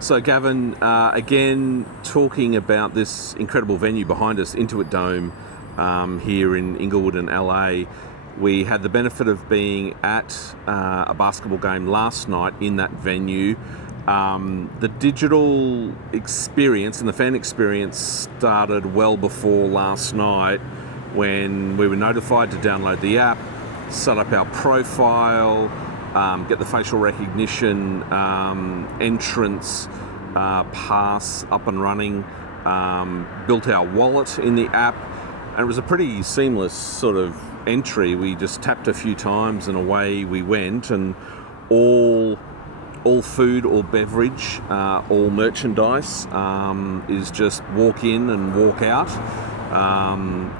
So Gavin, again, talking about this incredible venue behind us, Intuit Dome, here in Inglewood and LA. We had the benefit of being at a basketball game last night in that venue. The digital experience and the fan experience started well before last night when we were notified to download the app, set up our profile, get the facial recognition entrance pass up and running, built our wallet in the app, and it was a pretty seamless sort of entry. We just tapped a few times and away we went, and all food or beverage, all merchandise is just walk in and walk out.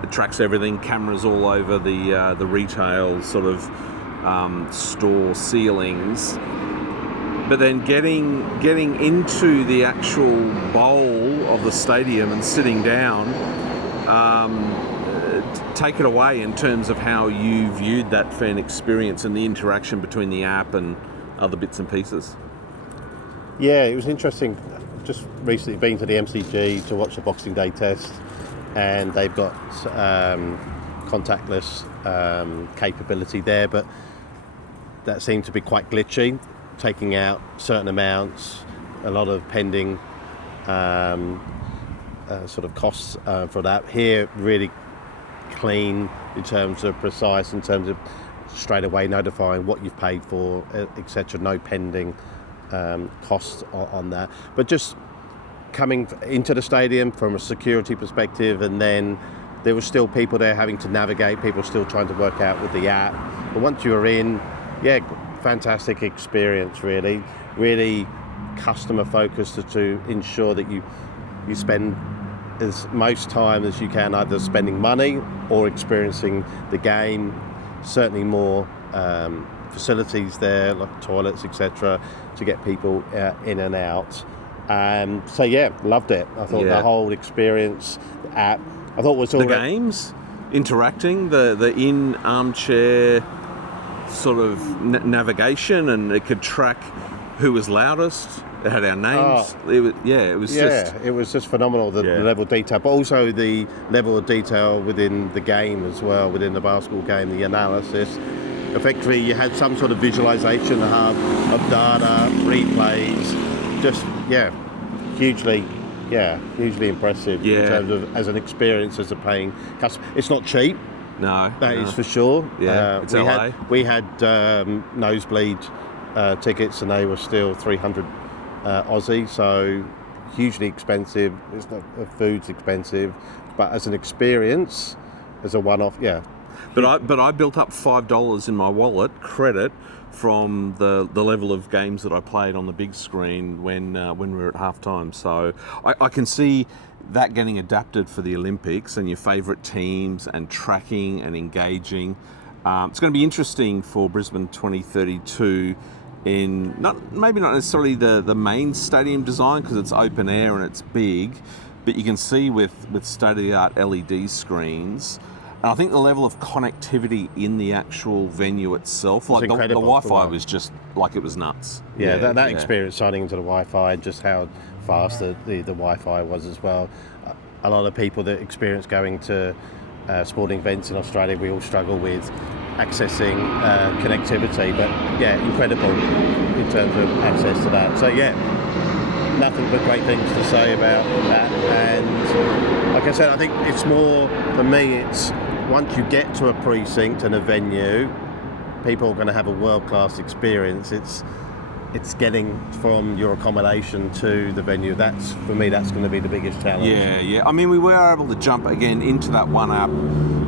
It tracks everything, cameras all over the retail sort of store ceilings. But then getting into the actual bowl of the stadium and sitting down, take it away in terms of how you viewed that fan experience and the interaction between the app and other bits and pieces. Yeah, it was interesting. Just recently been to the MCG to watch the Boxing Day test, and they've got contactless capability there, but that seemed to be quite glitchy, taking out certain amounts, a lot of pending sort of costs for that. Here, really clean in terms of precise, in terms of straight away notifying what you've paid for, etc. No pending costs on that. But just coming into the stadium from a security perspective, and then there were still people there having to navigate, people still trying to work out with the app. But once you were in, yeah, fantastic experience, really customer focused to ensure that you spend as most time as you can either spending money or experiencing the game. Certainly more facilities there, like toilets, etc., to get people in and out. So yeah, loved it. I thought the whole experience, the app, I thought was all the games, interacting, the in armchair sort of navigation, and it could track who was loudest. It had our names. It was just phenomenal, the level of detail, but also the level of detail within the game as well, within the basketball game, the analysis. Effectively, you had some sort of visualization hub of data, replays, just, hugely impressive in terms of as an experience as a paying customer. It's not cheap. No. That is for sure. Yeah, it's LA. We had nosebleed tickets, and they were still 300 Aussie, so hugely expensive. It's not, food's expensive, but as an experience, as a one-off, But I built up $5 in my wallet credit from the level of games that I played on the big screen when we were at halftime. So I can see that getting adapted for the Olympics and your favourite teams and tracking and engaging. It's going to be interesting for Brisbane 2032 in maybe not necessarily the main stadium design, because it's open air and it's big, but you can see with state-of-the-art LED screens. And I think the level of connectivity in the actual venue itself, like the Wi-Fi was just like, it was nuts. That experience signing into the Wi-Fi, just how fast the Wi-Fi was as well. A lot of people that experience going to sporting events in Australia, we all struggle with accessing connectivity, but incredible in terms of access to that. So nothing but great things to say about that. And like I said, I think it's more, for me, it's once you get to a precinct and a venue, people are going to have a world-class experience. It's getting from your accommodation to the venue. That's, for me, that's going to be the biggest challenge. Yeah. I mean, we were able to jump again into that one app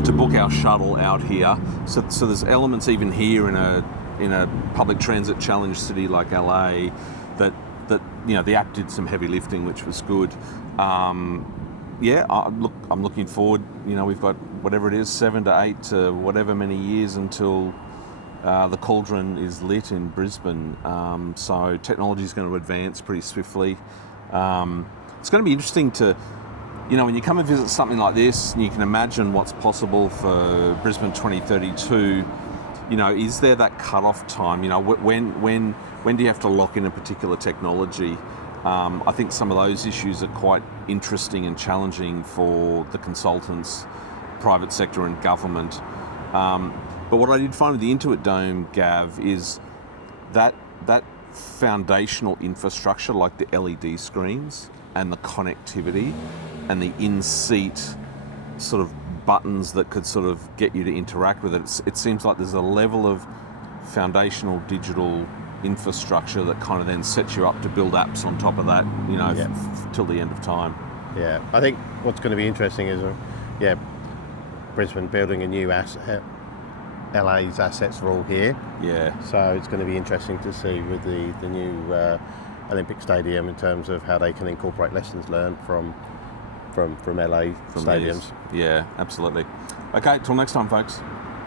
to book our shuttle out here. So there's elements even here in a public transit challenge city like LA that the app did some heavy lifting, which was good. I'm looking forward. We've got whatever it is, 7 to 8 to whatever many years until the cauldron is lit in Brisbane. So technology is going to advance pretty swiftly. It's going to be interesting to, when you come and visit something like this, and you can imagine what's possible for Brisbane 2032. Is there that cut-off time? When do you have to lock in a particular technology? I think some of those issues are quite interesting and challenging for the consultants, private sector and government. But what I did find with the Intuit Dome, Gav, is that foundational infrastructure, like the LED screens and the connectivity and the in-seat sort of buttons that could sort of get you to interact with it. It seems like there's a level of foundational digital infrastructure that kind of then sets you up to build apps on top of that, till the end of time. Yeah, I think what's going to be interesting is, Brisbane building a new asset. LA's assets are all here. Yeah. So it's going to be interesting to see with the new Olympic Stadium in terms of how they can incorporate lessons learned from LA stadiums. Yeah, absolutely. Okay, till next time, folks.